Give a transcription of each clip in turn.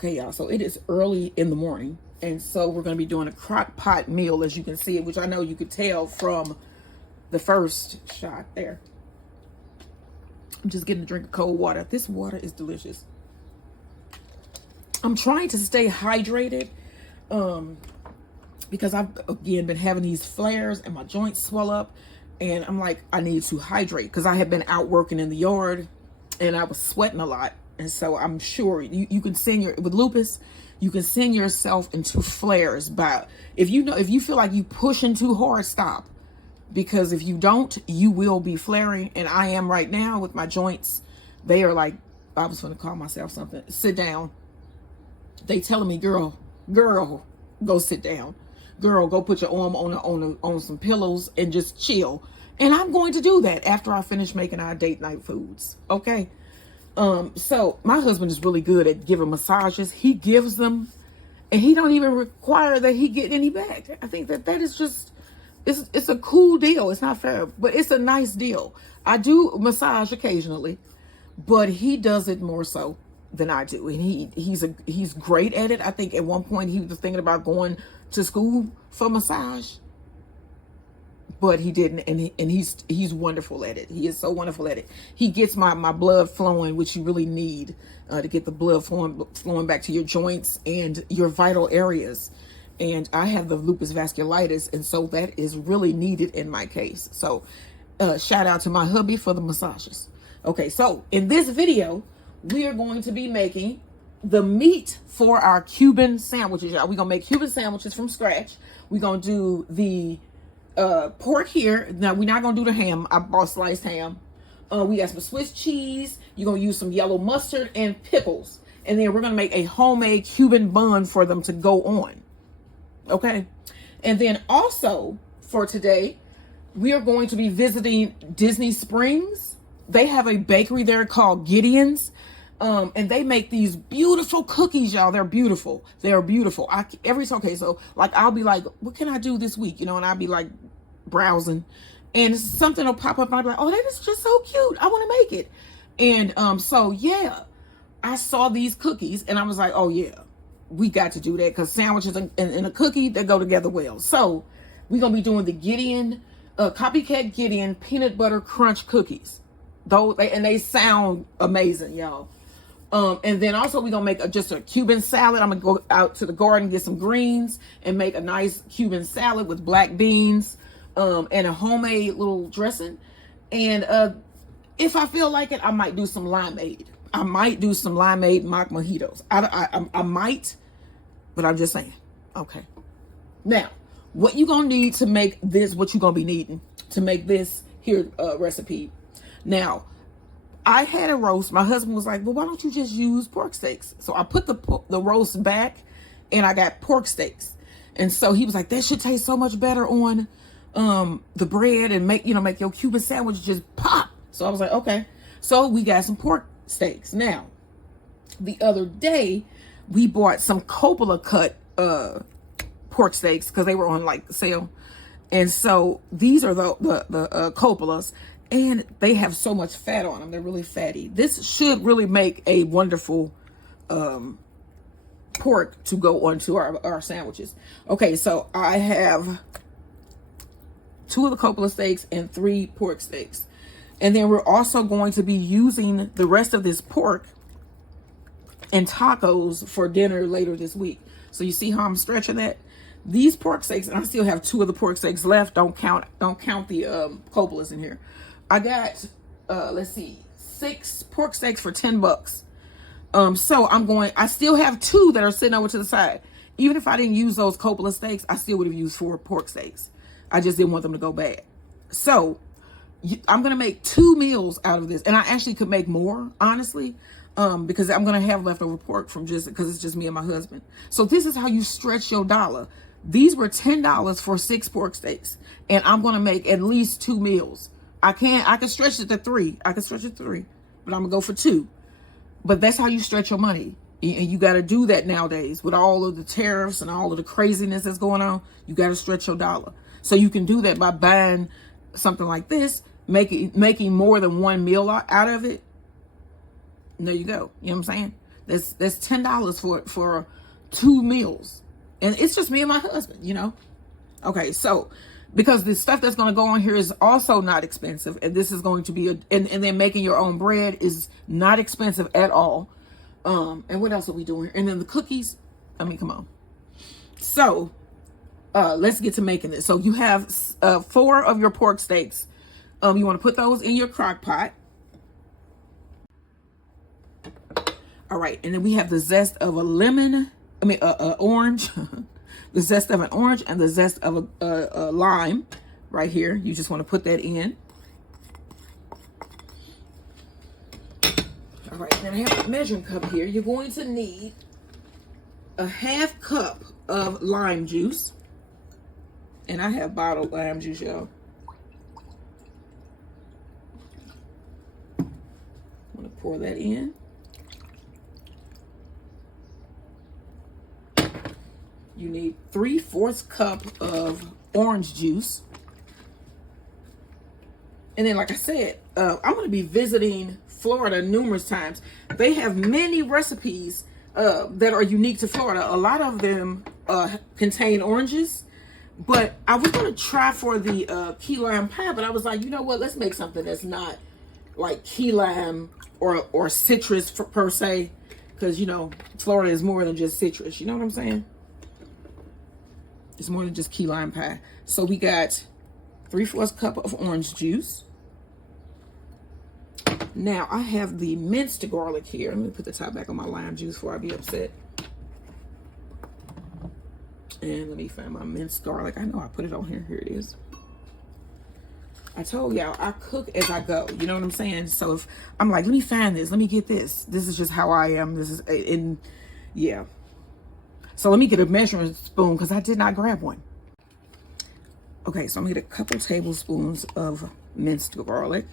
Okay, y'all, so it is early in the morning, and so we're going to be doing a crock pot meal, as you can see, which I know you could tell from the first shot there. I'm just getting a drink of cold water. This water is delicious. I'm trying to stay hydrated because I've, again, been having these flares and my joints swell up, and I'm like, I need to hydrate because I have been out working in the yard and I was sweating a lot. And so I'm sure you can send with lupus, you can send yourself into flares by, if you feel like you pushing too hard, stop. Because if you don't, you will be flaring. And I am right now with my joints. They are like, I was going to call myself something. Sit down. They telling me, girl, go sit down. Girl, go put your arm on some pillows and just chill. And I'm going to do that after I finish making our date night foods. Okay. So my husband is really good at giving massages. He gives them and he don't even require that he get any back. I think that is just, it's a cool deal. It's not fair, but it's a nice deal. I do massage occasionally, but he does it more so than I do. And he's great at it. I think at one point he was thinking about going to school for massage, but he didn't, and he's wonderful at it. He is so wonderful at it. He gets my blood flowing, which you really need to get the blood flowing back to your joints and your vital areas. And I have the lupus vasculitis, and so that is really needed in my case. So shout out to my hubby for the massages. Okay, so in this video, we are going to be making the meat for our Cuban sandwiches, y'all. We're going to make Cuban sandwiches from scratch. We're going to do the pork here. Now, we're not going to do the ham. I bought sliced ham. We got some Swiss cheese. You're going to use some yellow mustard and pickles. And then we're going to make a homemade Cuban bun for them to go on. Okay. And then also for today, we are going to be visiting Disney Springs. They have a bakery there called Gideon's. And they make these beautiful cookies, y'all. They're beautiful. They're beautiful. So like, I'll be like, what can I do this week? And I'll be like browsing and something will pop up and I'll be like, oh, that is just so cute. I want to make it. And, so yeah, I saw these cookies and I was like, oh yeah, we got to do that because sandwiches and a cookie, they go together well. So we're going to be doing the Gideon, Copycat Gideon peanut butter crunch cookies. They sound amazing, y'all. And then also we're going to make just a Cuban salad. I'm going to go out to the garden, get some greens and make a nice Cuban salad with black beans, and a homemade little dressing. And, if I feel like it, I might do some limeade. I might do some limeade mock mojitos. I might, but I'm just saying. Okay. Now, what you going to need to make this, what you going to be needing to make this here, recipe. Now, I had a roast. My husband was like, well, why don't you just use pork steaks? So I put the roast back and I got pork steaks. And so he was like, that should taste so much better on the bread and make your Cuban sandwich just pop. So I was like, okay. So we got some pork steaks. Now, the other day we bought some Coppola cut pork steaks because they were on like sale. And so these are the Coppolas. And they have so much fat on them. They're really fatty. This should really make a wonderful pork to go onto our sandwiches. Okay, so I have 2 of the Coppola steaks and 3 pork steaks. And then we're also going to be using the rest of this pork and tacos for dinner later this week. So you see how I'm stretching that? These pork steaks, and I still have 2 of the pork steaks left. Don't count the Coppolas in here. I got, let's see, 6 pork steaks for $10. So I still have 2 that are sitting over to the side. Even if I didn't use those Coppola steaks, I still would have used 4 pork steaks. I just didn't want them to go bad. So I'm going to make 2 meals out of this. And I actually could make more, honestly, because I'm going to have leftover pork because it's just me and my husband. So this is how you stretch your dollar. These were $10 for 6 pork steaks. And I'm going to make at least 2 meals. I can stretch it to 3. But I'm going to go for 2. But that's how you stretch your money. And you got to do that nowadays with all of the tariffs and all of the craziness that's going on. You got to stretch your dollar. So you can do that by buying something like this, making more than 1 meal out of it. And there you go. You know what I'm saying? That's $10 for 2 meals. And it's just me and my husband, you know. Okay, so because the stuff that's going to go on here is also not expensive, and this is going to be and then making your own bread is not expensive at all. And what else are we doing here? And then the cookies, I mean, come on. So let's get to making this. So you have 4 of your pork steaks. You want to put those in your crock pot. All right, and then we have the zest of a lemon, orange, the zest of an orange and the zest of a lime right here. You just want to put that in. All right, then I have a measuring cup here. You're going to need a 1/2 cup of lime juice. And I have bottled lime juice, y'all. I'm going to pour that in. You need 3/4 cup of orange juice. And then, like I said, I'm going to be visiting Florida numerous times. They have many recipes that are unique to Florida. A lot of them contain oranges. But I was going to try for the key lime pie, but I was like, you know what? Let's make something that's not like key lime or citrus per se. Because, you know, Florida is more than just citrus. You know what I'm saying? It's more than just key lime pie. So we got 3/4 cup of orange juice. Now I have the minced garlic here. Let me put the top back on my lime juice before I be upset. And let me find my minced garlic. I know I put it on here. Here it is. I told y'all I cook as I go. You know what I'm saying? So if I'm like, let me find this, let me get this. This is just how I am. This is yeah. So let me get a measuring spoon because I did not grab one. Okay, so I'm gonna get a couple tablespoons of minced garlic.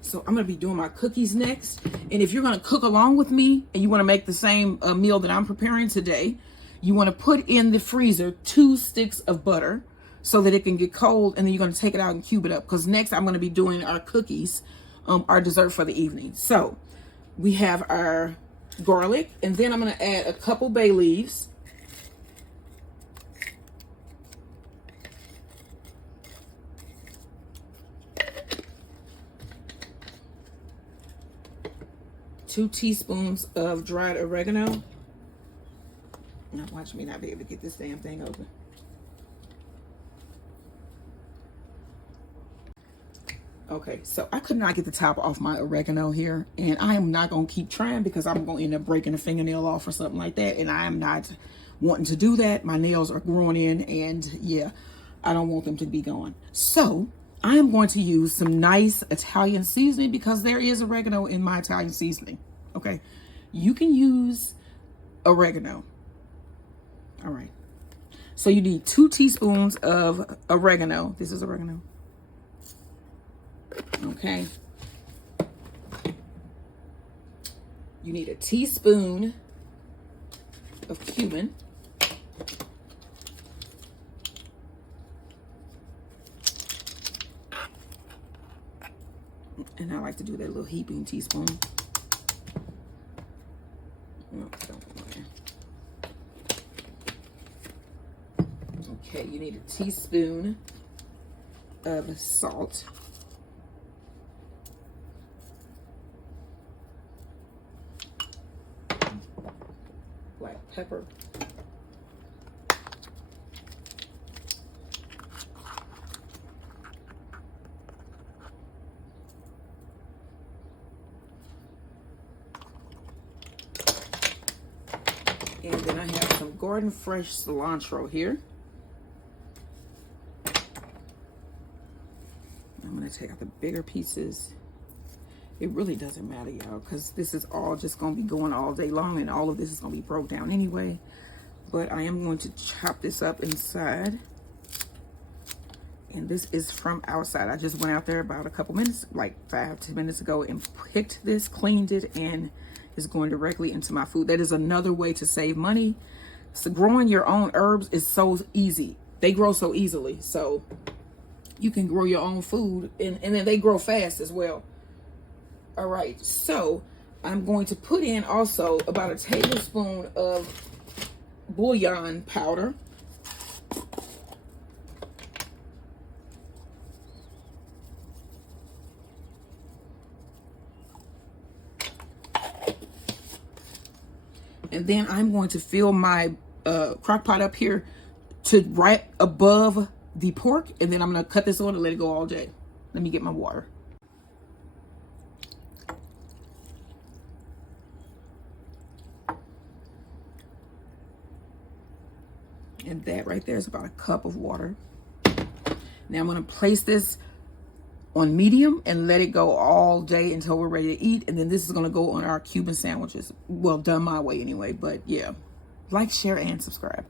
So I'm going to be doing my cookies next. And if you're going to cook along with me and you want to make the same meal that I'm preparing today, you want to put in the freezer 2 sticks of butter so that it can get cold. And then you're going to take it out and cube it up. Because next I'm going to be doing our cookies, our dessert for the evening. So we have our garlic. And then I'm going to add a couple bay leaves. Two teaspoons of dried oregano. Now watch me not be able to get this damn thing open. Okay, so I could not get the top off my oregano here, and I am not going to keep trying because I'm going to end up breaking a fingernail off or something like that, and I am not wanting to do that. My nails are growing in, and yeah, I don't want them to be gone. So I am going to use some nice Italian seasoning because there is oregano in my Italian seasoning. Okay, you can use oregano. All right, so you need 2 teaspoons of oregano. This is oregano. Okay, you need a teaspoon of cumin. And I like to do that little heaping teaspoon. No, don't go there. Okay, you need a teaspoon of salt. Black pepper. And then I have some garden fresh cilantro here. I'm going to take out the bigger pieces. It really doesn't matter, y'all, because this is all just going to be going all day long, and all of this is going to be broke down anyway. But I am going to chop this up inside. And this is from outside. I just went out there about a couple minutes, like 5-10 minutes ago, and picked this, cleaned it, and it's going directly into my food. That is another way to save money, So growing your own herbs is so easy. They grow so easily. So you can grow your own food, and then they grow fast as well. All right, so I'm going to put in also about a tablespoon of bouillon powder. And then I'm going to fill my crock pot up here to right above the pork. And then I'm going to cut this on and let it go all day. Let me get my water. And that right there is about a cup of water. Now I'm going to place this on medium and let it go all day until we're ready to eat. And then this is going to go on our Cuban sandwiches. Well, done my way anyway, but yeah. Like, share, and subscribe.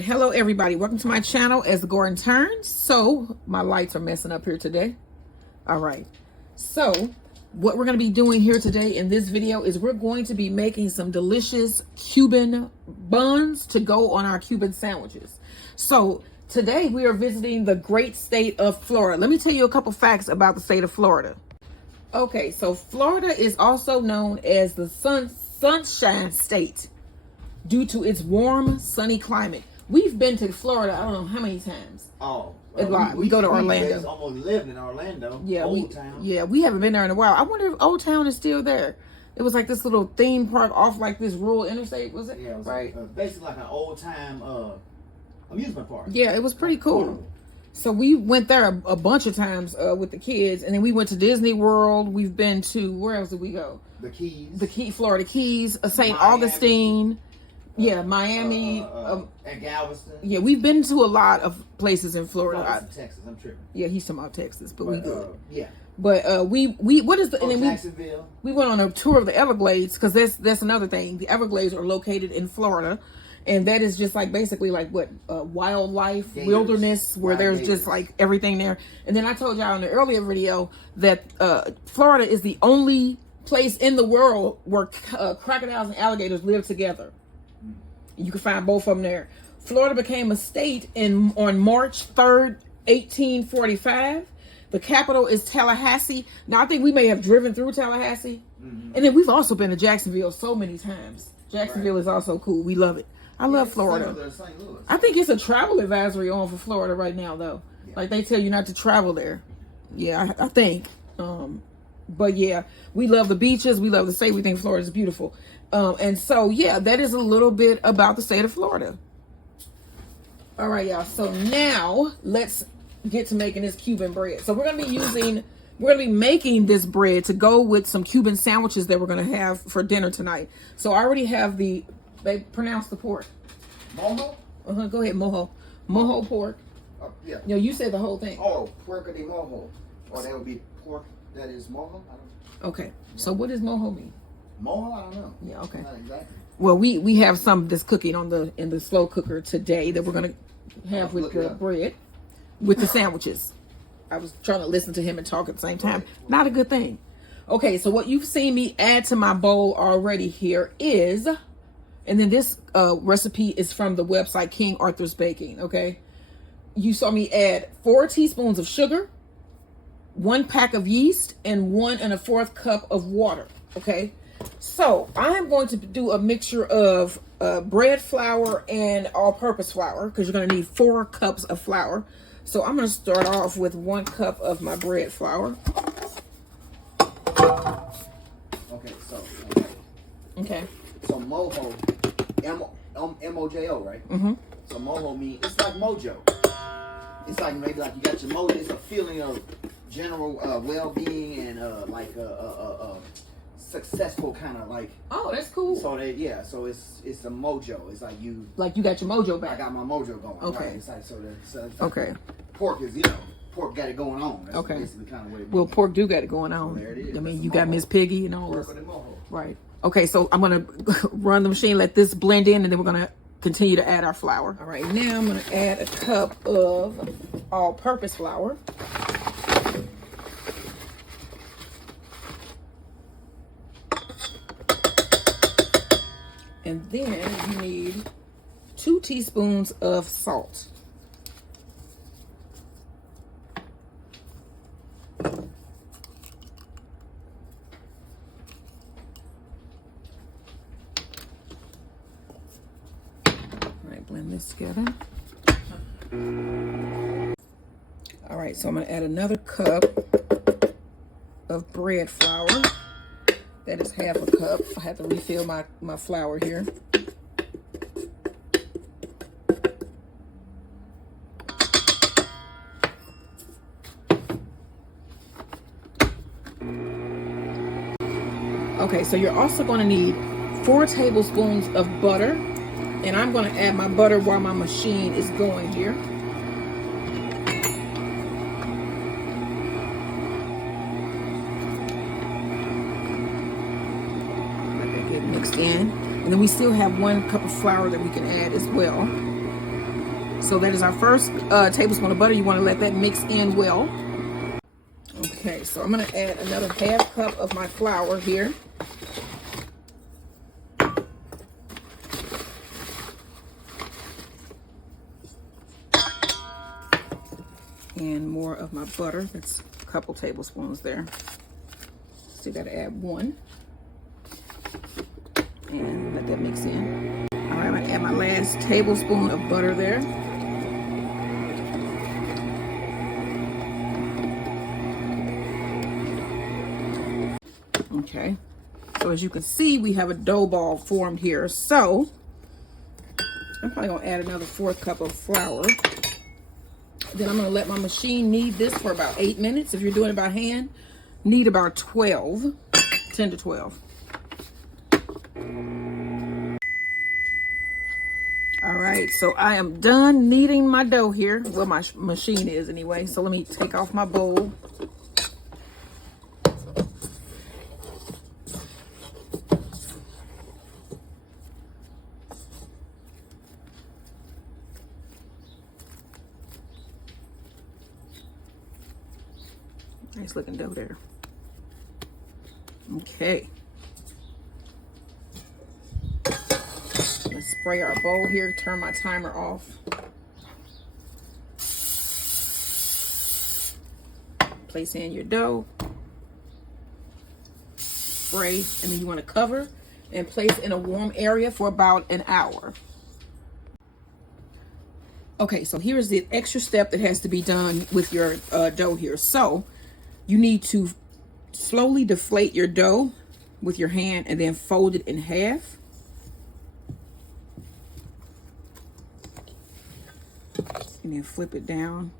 Hello everybody, welcome to my channel as the Gordon Turns. So my lights are messing up here today. All right, so what we're going to be doing here today in this video is we're going to be making some delicious Cuban buns to go on our Cuban sandwiches. So today we are visiting the great state of Florida. Let me tell you a couple facts about the state of Florida. Okay, so Florida is also known as the sunshine state due to its warm, sunny climate. We've been to Florida, I don't know how many times. Oh, we go to Orlando. Almost lived in Orlando. Yeah, Old Town. Yeah, we haven't been there in a while. I wonder if Old Town is still there. It was like this little theme park off like this rural interstate, was it? Yeah, it was right. Basically like an old time amusement park. Yeah, it was pretty cool. So we went there a bunch of times with the kids, and then we went to Disney World. We've been to, where else did we go? The Keys. Florida Keys, St. Augustine. Yeah, Miami. And Galveston. Yeah, we've been to a lot of places in Florida. Texas, I'm tripping. Yeah, he's talking about Texas, but we good. Yeah. But we what is the and then Jacksonville. We went on a tour of the Everglades because that's another thing. The Everglades are located in Florida, and that is just like basically like what wildlife, wilderness, where there's just like everything there. And then I told y'all in the earlier video that Florida is the only place in the world where crocodiles and alligators live together. You can find both of them there. Florida became a state on March 3rd, 1845. The capital is Tallahassee. Now, I think we may have driven through Tallahassee. Mm-hmm. And then we've also been to Jacksonville so many times. Jacksonville is also cool. We love it. I love Florida. I think it's a travel advisory on for Florida right now, though. Yeah. Like, they tell you not to travel there. Yeah, I think. But, yeah, we love the beaches. We love the state. We think Florida is beautiful. And so, yeah, that is a little bit about the state of Florida. All right, y'all. So now let's get to making this Cuban bread. So we're going to be making this bread to go with some Cuban sandwiches that we're going to have for dinner tonight. So I already have they pronounce the pork. Mojo? Go ahead, Mojo. Mojo pork. Yeah. No, you said the whole thing. Oh, puerco de mojo. Or that would be pork that is mojo? I don't know. Okay. So what does mojo mean? Mojo? I don't know. Yeah, okay. Not exactly. Well, we have some that's cooking in the slow cooker today that we're going to have with the bread, with the sandwiches. I was trying to listen to him and talk at the same time. Not a good thing. Okay, so what you've seen me add to my bowl already here is, and then this recipe is from the website King Arthur's Baking, okay? You saw me add 4 teaspoons of sugar, 1 pack of yeast, and 1 1/4 cup of water, okay? So I'm going to do a mixture of bread flour and all-purpose flour because you're going to need 4 cups of flour. So I'm going to start off with 1 cup of my bread flour. Okay, so. Okay. So Mojo, M-O-J-O, right? Mm-hmm. So Mojo means, it's like Mojo. It's like maybe like you got your Mojo. It's a feeling of general well-being and successful kind of like. Oh, that's cool. So so it's a mojo. It's like you got your mojo back. I got my mojo going. Okay. Right? It's like it's okay. Pork is pork got it going on. That's okay. basically kind of what it well, means. pork do got it going on. So there it is. I mean, That's you the got mojo. Miss Piggy and all Pork this. with the mojo. Right. Okay, so I'm gonna run the machine, let this blend in, and then we're gonna continue to add our flour. All right, now I'm gonna add a cup of all-purpose flour. And then you need 2 teaspoons of salt. Blend this together. All right, so I'm gonna add another cup of bread flour. That is half a cup. I have to refill my flour here. Okay, so you're also gonna need 4 tablespoons of butter. And I'm going to add my butter while my machine is going here. Let that get mixed in. And then we still have 1 cup of flour that we can add as well. So that is our first tablespoon of butter. You want to let that mix in well. Okay, so I'm going to add another half cup of my flour here. And more of my butter. That's a couple tablespoons there. Still got to add 1. And let that mix in. All right, I'm going to add my last tablespoon of butter there. Okay. So as you can see, we have a dough ball formed here. So I'm probably going to add another 4th cup of flour. Then I'm going to let my machine knead this for about 8 minutes. If you're doing it by hand, knead about 12, 10 to 12. All right, so I am done kneading my dough here. Well, my machine is anyway. So let me take off my bowl. Nice looking dough there. Okay. Let's spray our bowl here, turn my timer off. Place in your dough. Spray, and then you want to cover and place in a warm area for about an hour. Okay, so here's the extra step that has to be done with your dough here. So you need to slowly deflate your dough with your hand and then fold it in half. And then flip it down.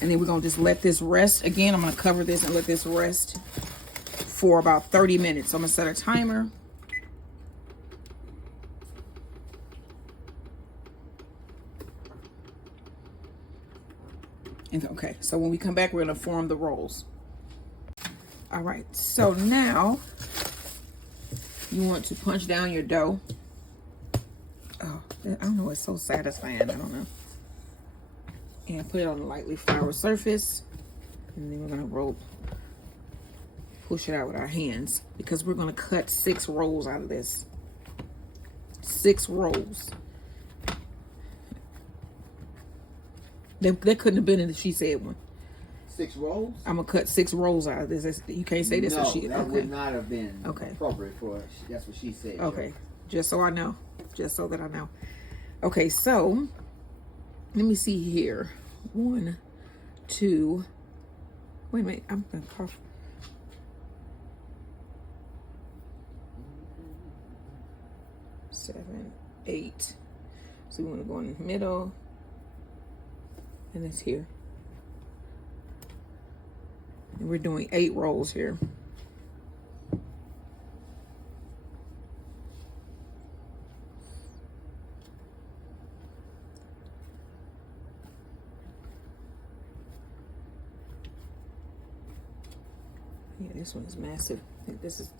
And then we're going to just let this rest. Again, I'm going to cover this and let this rest for about 30 minutes. So I'm going to set a timer. And okay, so when we come back, we're going to form the rolls. All right, so now you want to punch down your dough. Oh, I don't know, it's so satisfying, I don't know. And put it on a lightly floured surface. And then we're gonna push it out with our hands because we're gonna cut 6 rolls out of this. 6 rolls. That couldn't have been in the She Said one. 6 rolls? I'm gonna cut 6 rolls out of this. You can't say this. No, or she. that Okay. would not have been Okay. appropriate for. That's what she said. Okay, just so I know, just so that I know. Okay, so let me see here. 1, 2. Wait a minute, I'm gonna cough. 7, 8. So we want to go in the middle, and it's here. And we're doing 8 rolls here. Yeah, this one is massive. I think this is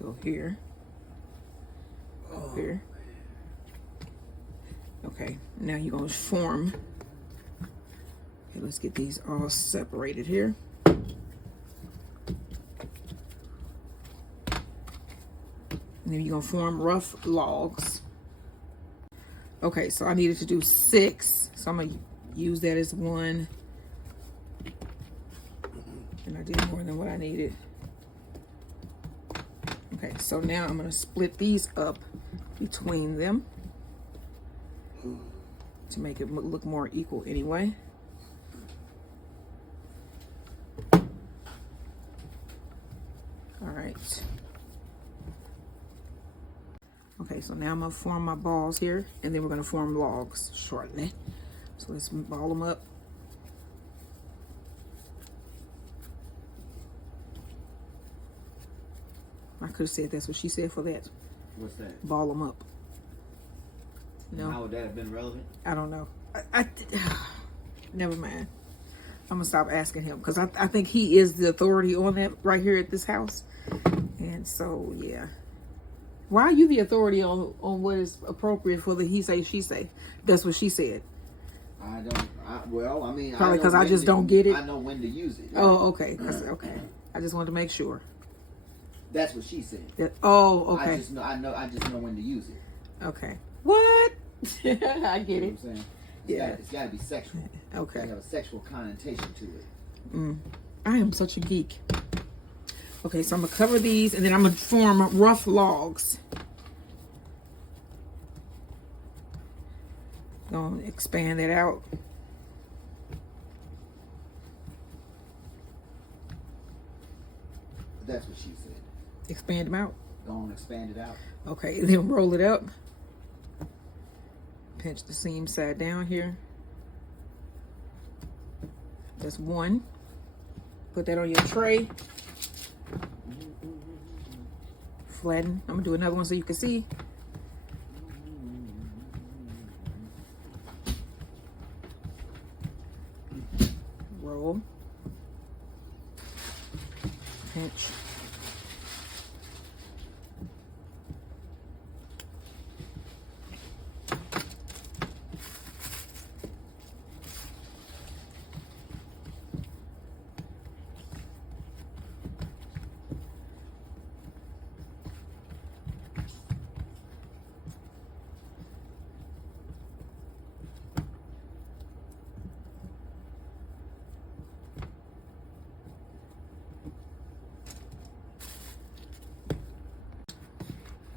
go here. Go here. Okay, now you're gonna form. Okay, let's get these all separated here. And then you're gonna form rough logs. Okay, so I needed to do 6, so I'm gonna use that as 1. And I did more than what I needed. Okay, so now I'm gonna split these up between them to make it look more equal anyway. All right. Okay, so now I'm gonna form my balls here, and then we're gonna form logs shortly. So let's ball them up. I could have said that's what she said for that. What's that? Ball them up. No. How would that have been relevant? I don't know. Never mind. I'm gonna stop asking him because I think he is the authority on that right here at this house. And so yeah. Why are you the authority on what is appropriate for the he say she say? That's what she said. I don't. Well, I mean, probably because I just don't get it. I know when to use it. Right? Oh, okay. Okay. I just wanted to make sure. That's what she said. Oh, okay. I just know when to use it. Okay. What? I get You know it. what I'm saying? It's got to be sexual. Okay. Have a sexual connotation to it. I am such a geek. Okay, so I'm gonna cover these, and then I'm gonna form rough logs. Gonna expand that out. That's what she said. Expand them out. Go on, expand it out. Okay, then roll it up. Pinch the seam side down here. That's 1. Put that on your tray. Flatten. I'm gonna do another one so you can see. Roll. Pinch.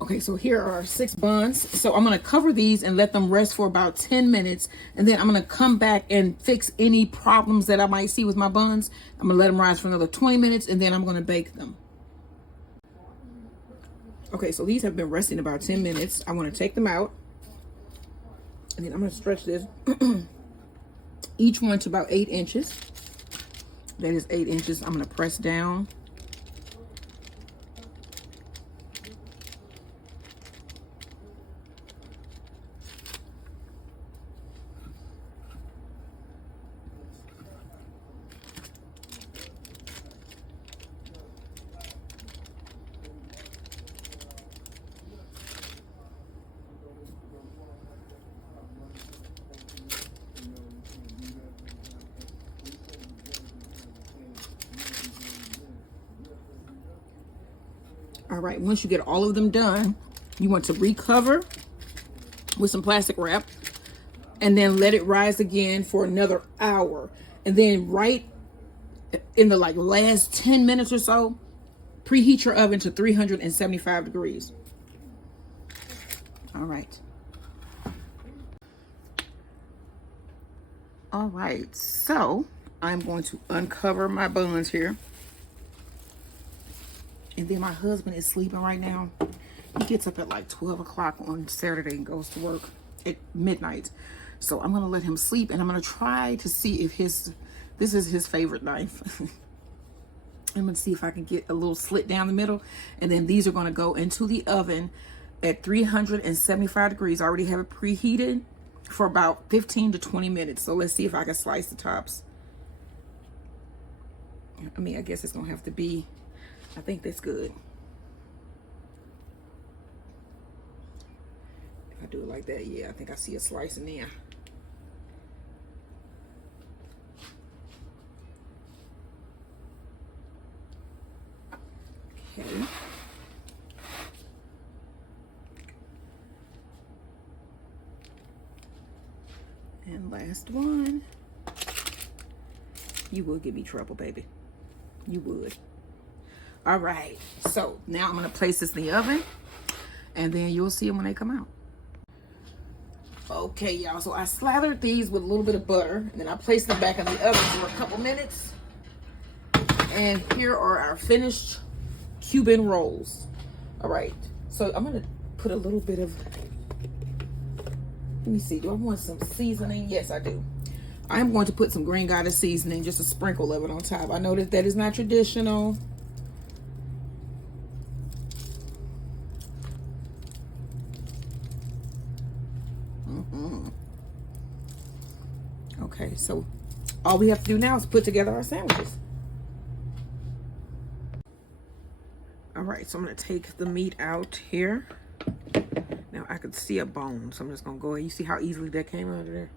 Okay, so here are 6 buns. So I'm gonna cover these and let them rest for about 10 minutes. And then I'm gonna come back and fix any problems that I might see with my buns. I'm gonna let them rise for another 20 minutes and then I'm gonna bake them. Okay, so these have been resting about 10 minutes. I wanna take them out. And then I'm gonna stretch this, each one to about 8 inches. That is 8 inches. I'm gonna press down. All right, once you get all of them done, you want to recover with some plastic wrap and then let it rise again for another hour. And then right in the last 10 minutes or so, preheat your oven to 375 degrees. All right. All right, so I'm going to uncover my buns here. And then my husband is sleeping right now. He gets up at like 12 o'clock on Saturday and goes to work at midnight. So I'm gonna let him sleep and I'm gonna try to see if this is his favorite knife. I'm gonna see if I can get a little slit down the middle. And then these are gonna go into the oven at 375 degrees. I already have it preheated for about 15 to 20 minutes. So let's see if I can slice the tops. I mean, I guess it's gonna have to be, I think that's good. If I do it like that, yeah, I think I see a slice in there. Okay. And last one. You would give me trouble, baby. You would. All right. So now I'm going to place this in the oven. And then you'll see them when they come out. Okay, y'all. So I slathered these with a little bit of butter. And then I placed them back in the oven for a couple minutes. And here are our finished Cuban rolls. All right. So I'm going to put a little bit of... Let me see. Do I want some seasoning? Yes, I do. I'm going to put some green goddess seasoning, just a sprinkle of it on top. I know that that is not traditional. Okay, so all we have to do now is put together our sandwiches. All right, so I'm going to take the meat out here. Now I could see a bone, so I'm just going to go ahead. You see how easily that came out of there?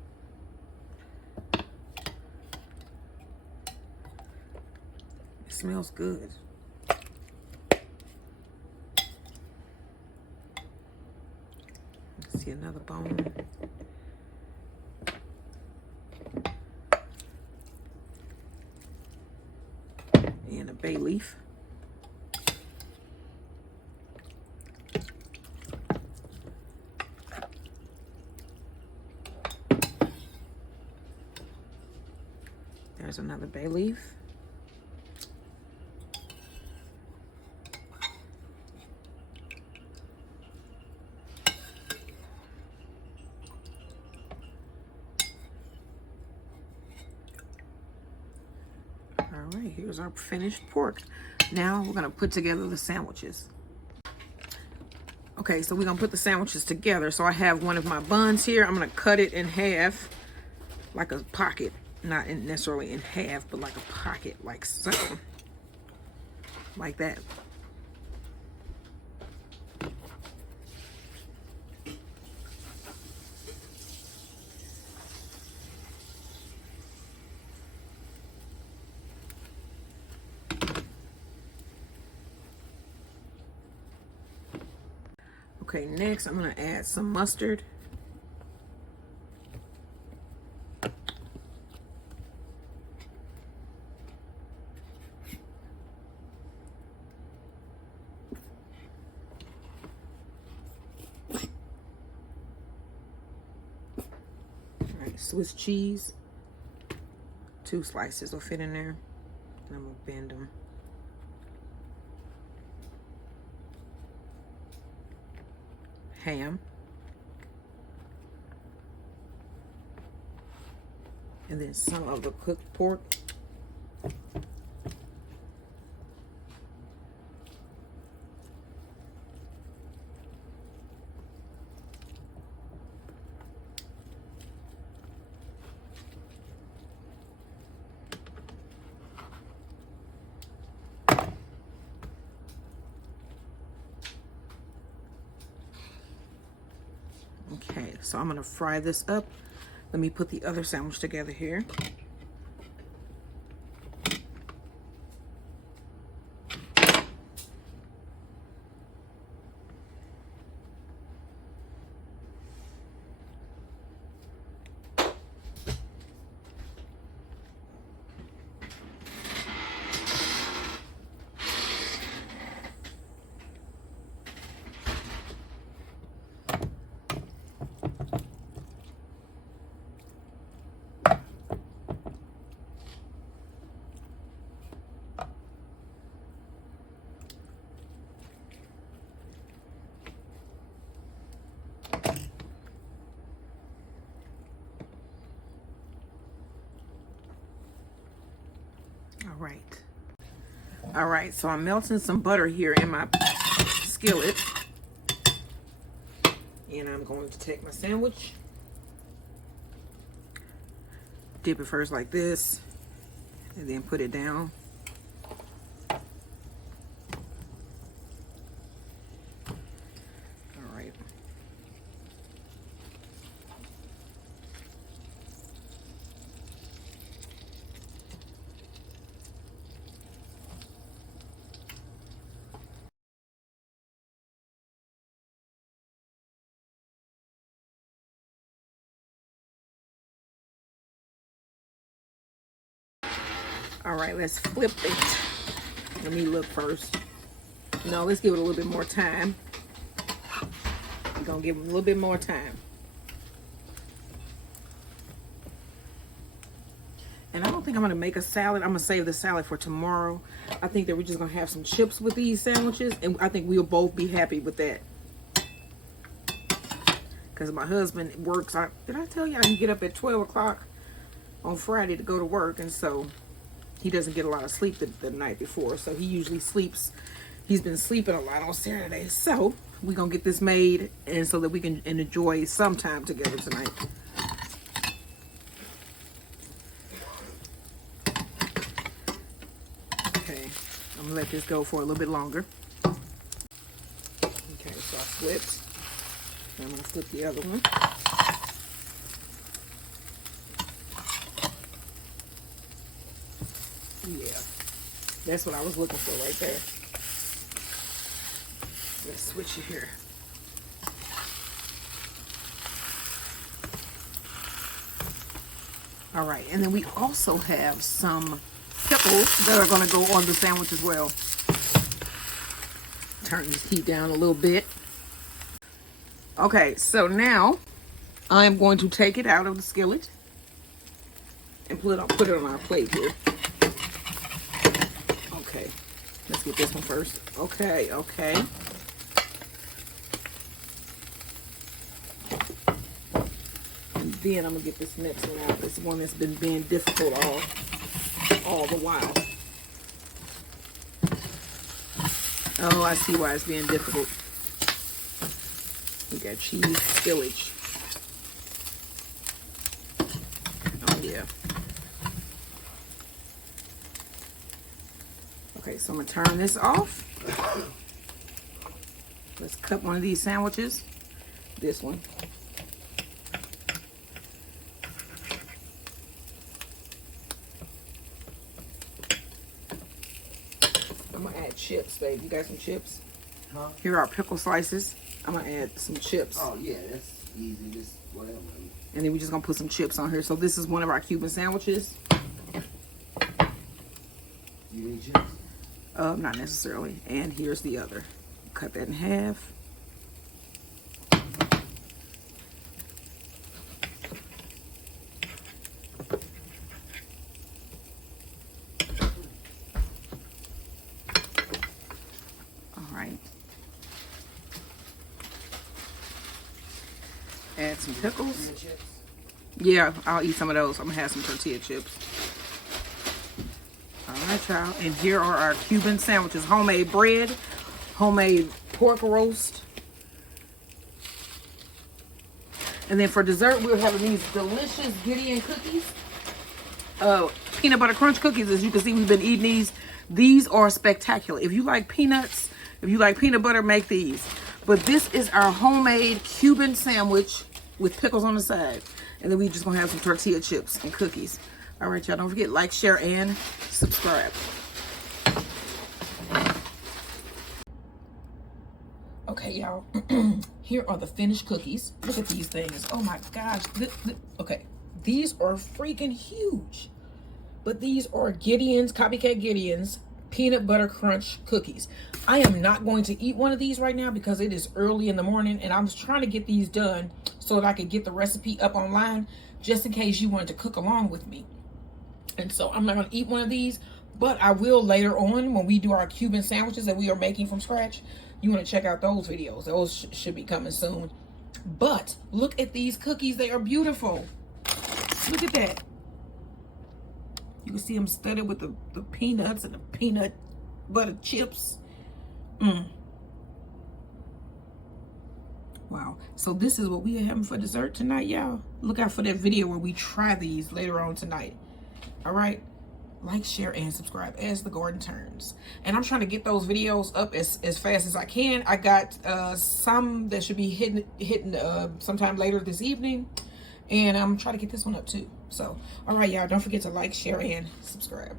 It smells good. See another bone. And a bay leaf. There's another bay leaf. All right, here's our finished pork. Now we're gonna put together the sandwiches. Okay, so we're gonna put the sandwiches together. So I have one of my buns here. I'm gonna cut it in half, like a pocket. Not necessarily in half, but like a pocket, like so. Like that. Okay, next I'm gonna add some mustard. Swiss cheese, 2 slices will fit in there, and I'm gonna bend them. Ham, and then some of the cooked pork. Okay, so I'm gonna fry this up. Let me put the other sandwich together here. All right, so I'm melting some butter here in my skillet. And I'm going to take my sandwich, dip it first like this, and then put it down All right, let's flip it. Let me look first. No, let's give it a little bit more time. We're gonna give it a little bit more time. And I don't think I'm gonna make a salad. I'm gonna save the salad for tomorrow. I think that we're just gonna have some chips with these sandwiches, and I think we'll both be happy with that. Because my husband works, did I tell you I can get up at 12 o'clock on Friday to go to work, and so he doesn't get a lot of sleep the night before, so he usually sleeps. He's been sleeping a lot on Saturday, so we're gonna get this made, and so that we can enjoy some time together tonight. Okay, I'm gonna let this go for a little bit longer. Okay, so I flipped. I'm gonna flip the other one. Yeah, that's what I was looking for right there. Let's switch it here. All right, and then we also have some pickles that are gonna go on the sandwich as well. Turn this heat down a little bit. Okay, so now I am going to take it out of the skillet and put it on our plate here. Okay, let's get this one first. Okay. And then I'm gonna get this next one out. This one that's been being difficult all the while. Oh, I see why it's being difficult. We got cheese spillage. Oh yeah. Okay, so I'm gonna turn this off. Let's cut one of these sandwiches. This one. I'm gonna add chips, babe. You got some chips? Huh? Here are pickle slices. I'm gonna add some chips. Oh yeah, that's easy. Just whatever. And then we're just gonna put some chips on here. So this is one of our Cuban sandwiches. You need chips? Not necessarily. And here's the other. Cut that in half. Add some pickles. Yeah, I'll eat some of those. I'm gonna have some tortilla chips. All right, y'all. And here are our Cuban sandwiches. Homemade bread, homemade pork roast. And then for dessert, we're having these delicious Gideon cookies. Peanut butter crunch cookies. As you can see, we've been eating these. These are spectacular. If you like peanuts, if you like peanut butter, make these. But this is our homemade Cuban sandwich with pickles on the side. And then we just gonna have some tortilla chips and cookies. All right, y'all, don't forget, like, share, and subscribe. Okay, y'all, here are the finished cookies. Look at these things. Oh my gosh. Okay, these are freaking huge. But these are Gideon's, Copycat Gideon's peanut butter crunch cookies. I am not going to eat one of these right now because it is early in the morning, and I was trying to get these done so that I could get the recipe up online just in case you wanted to cook along with me. And so I'm not going to eat one of these, but I will later on when we do our Cuban sandwiches that we are making from scratch. You want to check out those videos. Those should be coming soon. But look at these cookies. They are beautiful. Look at that. You can see them studded with the peanuts and the peanut butter chips. Wow. So this is what we are having for dessert tonight, y'all. Look out for that video where we try these later on tonight. All right. Like, share, and subscribe as the garden turns. And I'm trying to get those videos up as fast as I can. I got some that should be hitting sometime later this evening. And I'm trying to get this one up too. So, all right, y'all, don't forget to like, share, and subscribe.